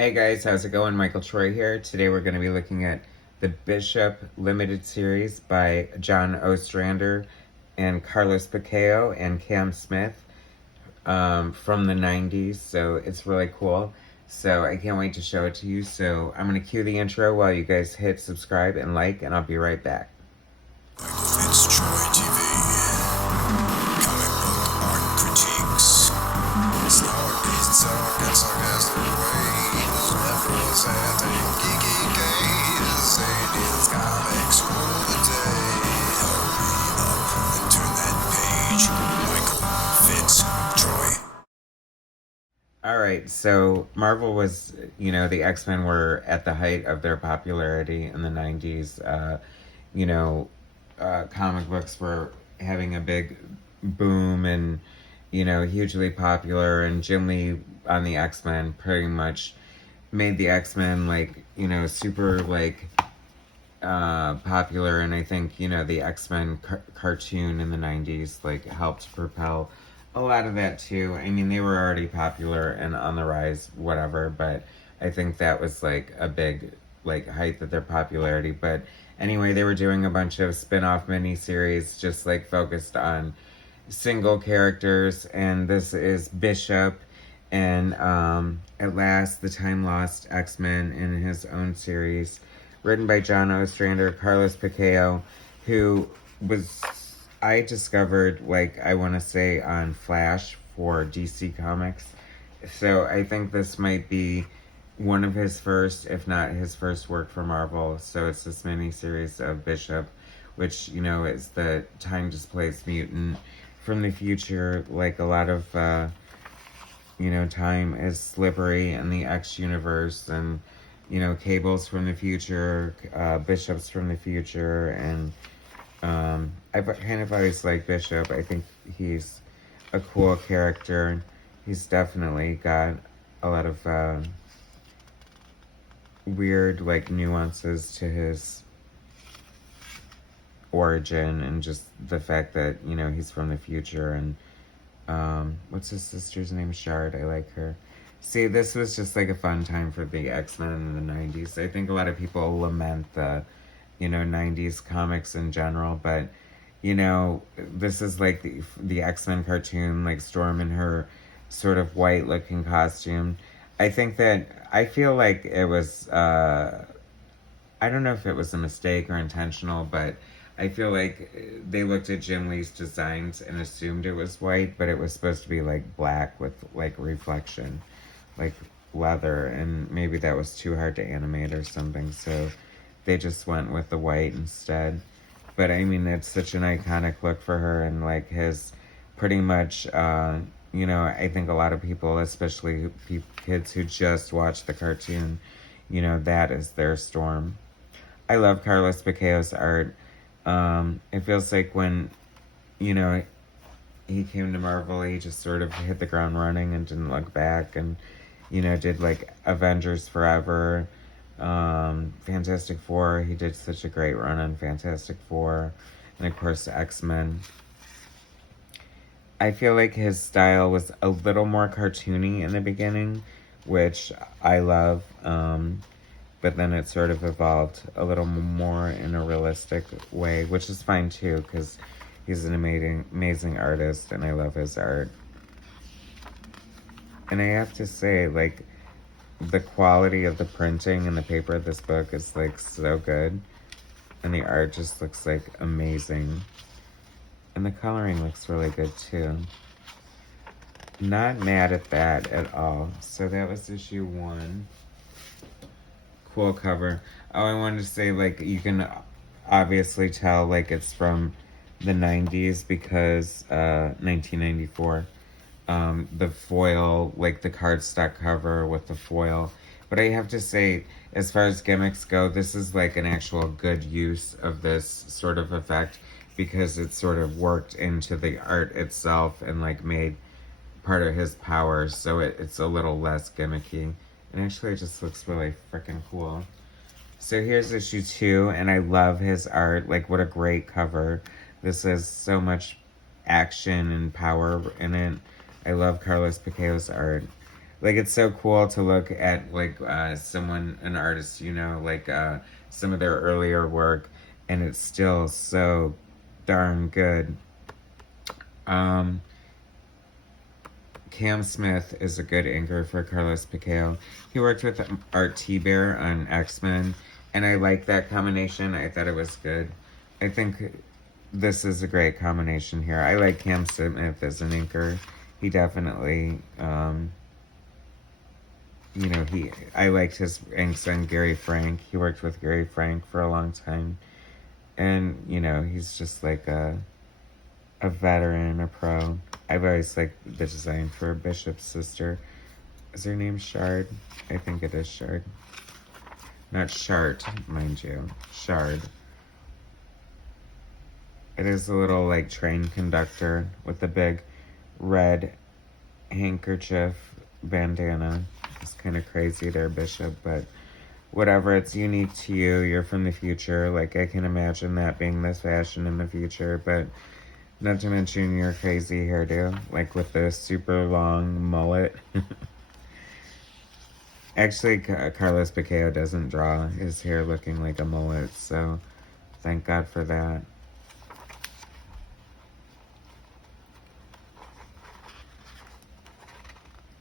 Hey guys, how's it going? Michael Troy here. Today we're going to be looking at the Bishop Limited Series by John Ostrander and Carlos Pacheo and Cam Smith from the 90s. So it's really cool. So I can't wait to show it to you. So I'm going to cue the intro while you guys hit subscribe and like, and I'll be right back. MichaelFitzTroytv. Comic book art critiques. Snark, talk, and sarcastic ways. Representing geeky gaze. Aliens, comics, rule the day. Hurry up and turn that page. Michael Fitz Troy. Alright, so Marvel was, the X-Men were at the height of their popularity in the 90s. Comic books were having a big boom and, hugely popular. And Jim Lee on the X-Men pretty much made the X-Men, super, popular. And I think, the X-Men cartoon in the 90s, helped propel a lot of that too. I mean, they were already popular and on the rise, whatever, but I think that was, a big, height of their popularity. But anyway, they were doing a bunch of spin-off miniseries just focused on single characters, and this is Bishop and at last the time lost X-Men in his own series, written by John Ostrander, Carlos Pacheo, who was I discovered I want to say on Flash for DC Comics. So I think this might be one of his first, if not his first work for Marvel. So it's this mini-series of Bishop, which, is the time-displaced mutant from the future. A lot of, time is slippery in the X universe, and, Cable's from the future, Bishop's from the future, and I've kind of always liked Bishop. I think he's a cool character. He's definitely got a lot of weird nuances to his origin, and just the fact that he's from the future. And what's his sister's name? Shard. I like her. See, this was just a fun time for the X-Men in the 90s. I think a lot of people lament the 90s comics in general, but this is the X-Men cartoon, Storm in her sort of white looking costume. I feel like it was, I don't know if it was a mistake or intentional, but I feel like they looked at Jim Lee's designs and assumed it was white, but it was supposed to be black with reflection, leather, and maybe that was too hard to animate or something, so they just went with the white instead. But I mean, it's such an iconic look for her, and his pretty much, I think a lot of people, especially kids who just watch the cartoon, that is their Storm. I love Carlos Pacheo's art. It feels like when, he came to Marvel, he just sort of hit the ground running and didn't look back, and, did Avengers Forever, Fantastic Four. He did such a great run on Fantastic Four, and of course X-Men. I feel like his style was a little more cartoony in the beginning, which I love, but then it sort of evolved a little more in a realistic way, which is fine too, because he's an amazing artist, and I love his art. And I have to say, the quality of the printing and the paper of this book is so good, and the art just looks amazing, and the coloring looks really good too. Not mad at that at all. So that was issue 1. Cool cover. Oh, I wanted to say, you can obviously tell it's from the 90s because 1994. The foil, the cardstock cover with the foil. But I have to say, as far as gimmicks go, this is an actual good use of this sort of effect, because it sort of worked into the art itself and made part of his power, so it's a little less gimmicky. And actually it just looks really freaking cool. So here's issue 2, and I love his art. What a great cover. This has so much action and power in it. I love Carlos Pacheo's art. Like, it's so cool to look at, like, an artist, like, some of their earlier work, and it's still so darn good. Um, Cam Smith is a good anchor for Carlos Pacheo. He worked with Art T-Bear on X-Men, and I like that combination. I thought it was good. I think this is a great combination here. I like Cam Smith as an anchor. He definitely, I liked his inks on Gary Frank. He worked with Gary Frank for a long time. And, he's just like a veteran, a pro. I've always liked the design for Bishop's sister. Is her name Shard? I think it is Shard. Not Shart, mind you. Shard. It is a little, like, train conductor with a big red handkerchief bandana. It's kind of crazy there, Bishop, but whatever. It's unique to you. You're from the future. Like, I can imagine that being this fashion in the future, but not to mention your crazy hairdo, like with the super long mullet. Actually, Carlos Pacheo doesn't draw his hair looking like a mullet, so thank God for that.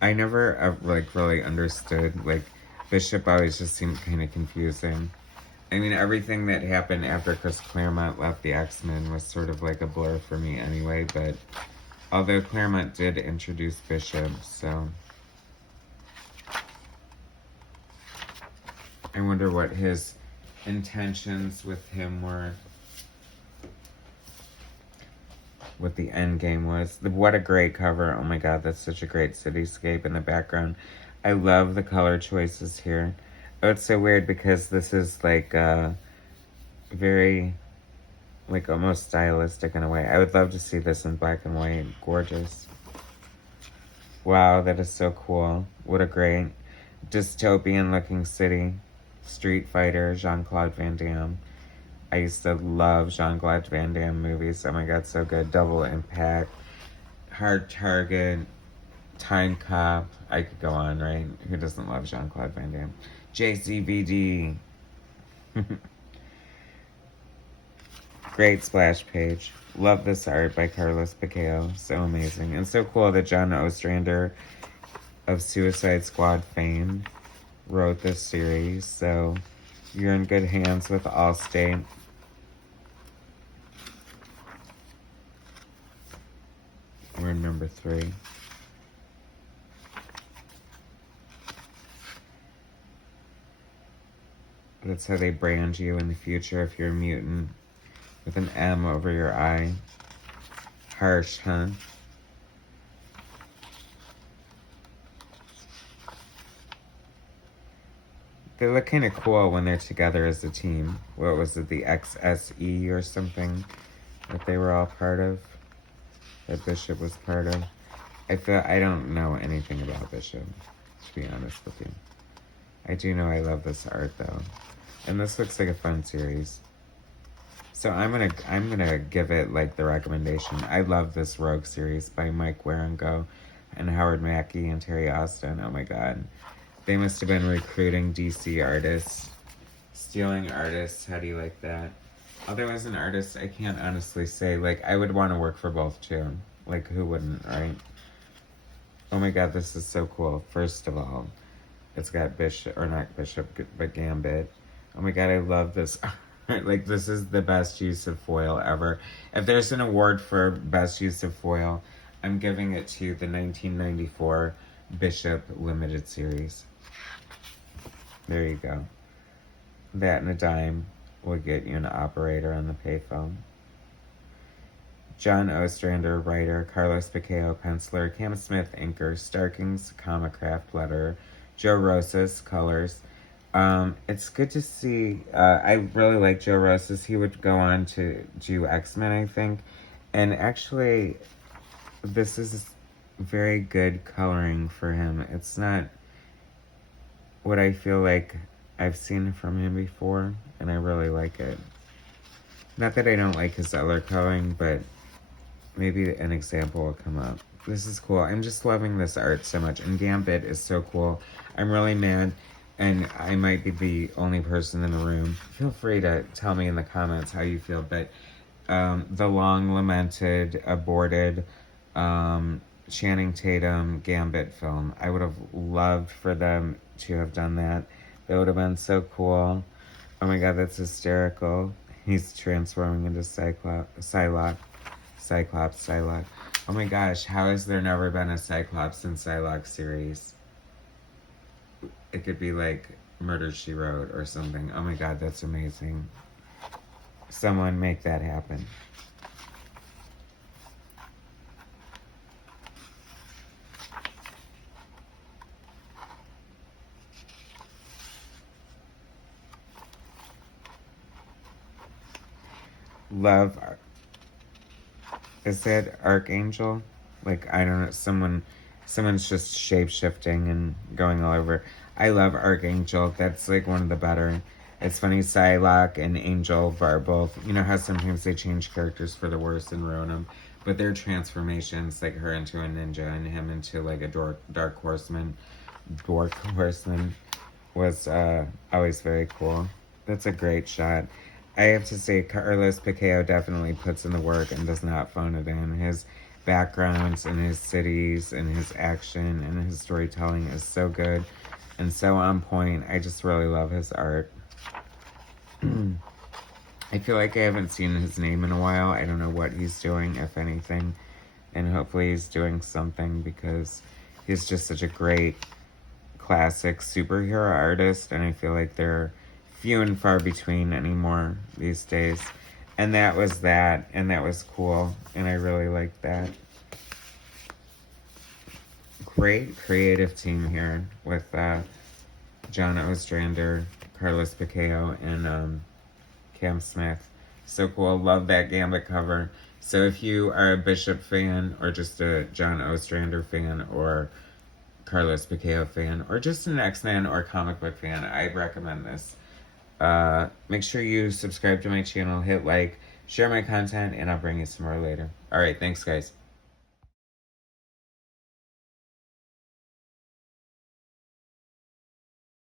I never, really understood, like, Bishop always just seemed kind of confusing. I mean, everything that happened after Chris Claremont left the X-Men was sort of like a blur for me anyway, but although Claremont did introduce Bishop, so I wonder what his intentions with him were, what the end game was. What a great cover. Oh my god, that's such a great cityscape in the background. I love the color choices here. Oh, it's so weird because this is like very, like, almost stylistic in a way. I would love to see this in black and white. Gorgeous. Wow, that is so cool. What a great dystopian looking city. Street Fighter, Jean-Claude Van Damme. I used to love Jean-Claude Van Damme movies. Oh my god, so good. Double Impact, Hard Target, Time Cop. I could go on, right? Who doesn't love Jean-Claude Van Damme? JCVD. Great splash page. Love this art by Carlos Pacheo. So amazing. And so cool that John Ostrander of Suicide Squad fame wrote this series. So you're in good hands with Allstate. We're in number 3. That's how they brand you in the future if you're a mutant. With an M over your eye. Harsh, huh? They look kind of cool when they're together as a team. What was it, the XSE or something that they were all part of? That Bishop was part of? I don't know anything about Bishop, to be honest with you. I do know I love this art though. And this looks like a fun series. So I'm gonna give it like the recommendation. I love this Rogue series by Mike Waringo and Howard Mackey and Terry Austin. Oh my god. They must have been recruiting DC artists. Stealing artists. How do you like that? Although as an artist, I can't honestly say, like, I would want to work for both too. Like, who wouldn't, right? Oh my god, this is so cool. First of all, it's got Bishop, or not Bishop, but Gambit. Oh my god, I love this. Like, this is the best use of foil ever. If there's an award for best use of foil, I'm giving it to the 1994 Bishop Limited Series. There you go. That and a dime will get you an operator on the payphone. John Ostrander, writer. Carlos Pacheo, penciler. Cam Smith, inker. Starkings, Comicraft, letterer. Joe Rosas, colors. It's good to see. I really like Joe Rosas. He would go on to do X-Men, I think. And actually, this is very good coloring for him. It's not what I feel like I've seen from him before, and I really like it. Not that I don't like his other coloring, but maybe an example will come up. This is cool. I'm just loving this art so much. And Gambit is so cool. I'm really mad, and I might be the only person in the room. Feel free to tell me in the comments how you feel, but the long lamented, aborted Channing Tatum Gambit film. I would have loved for them to have done that. That would have been so cool. Oh my god, that's hysterical. He's transforming into Psylocke. Oh my gosh, how has there never been a Cyclops and Psylocke series? It could be like Murder, She Wrote or something. Oh my god, that's amazing. Someone make that happen. Love. Is that Archangel? Like, I don't know, someone's just shape-shifting and going all over. I love Archangel. That's like one of the better. It's funny, Psylocke and Angel are both, you know how sometimes they change characters for the worse and ruin them, but their transformations, like her into a ninja and him into like a dark horseman, was always very cool. That's a great shot. I have to say, Carlos Pacheo definitely puts in the work and does not phone it in. His backgrounds and his cities and his action and his storytelling is so good and so on point. I just really love his art. I feel like I haven't seen his name in a while. I don't know what he's doing, if anything. And hopefully he's doing something, because he's just such a great classic superhero artist. And I feel like they're few and far between anymore these days. And that was that. And that was cool. And I really liked that. Great creative team here with John Ostrander, Carlos Pacheo, and Cam Smith. So cool. Love that Gambit cover. So if you are a Bishop fan, or just a John Ostrander fan, or Carlos Pacheo fan, or just an X-Men or comic book fan, I recommend this. Make sure you subscribe to my channel, hit like, share my content, and I'll bring you some more later. Alright, thanks guys.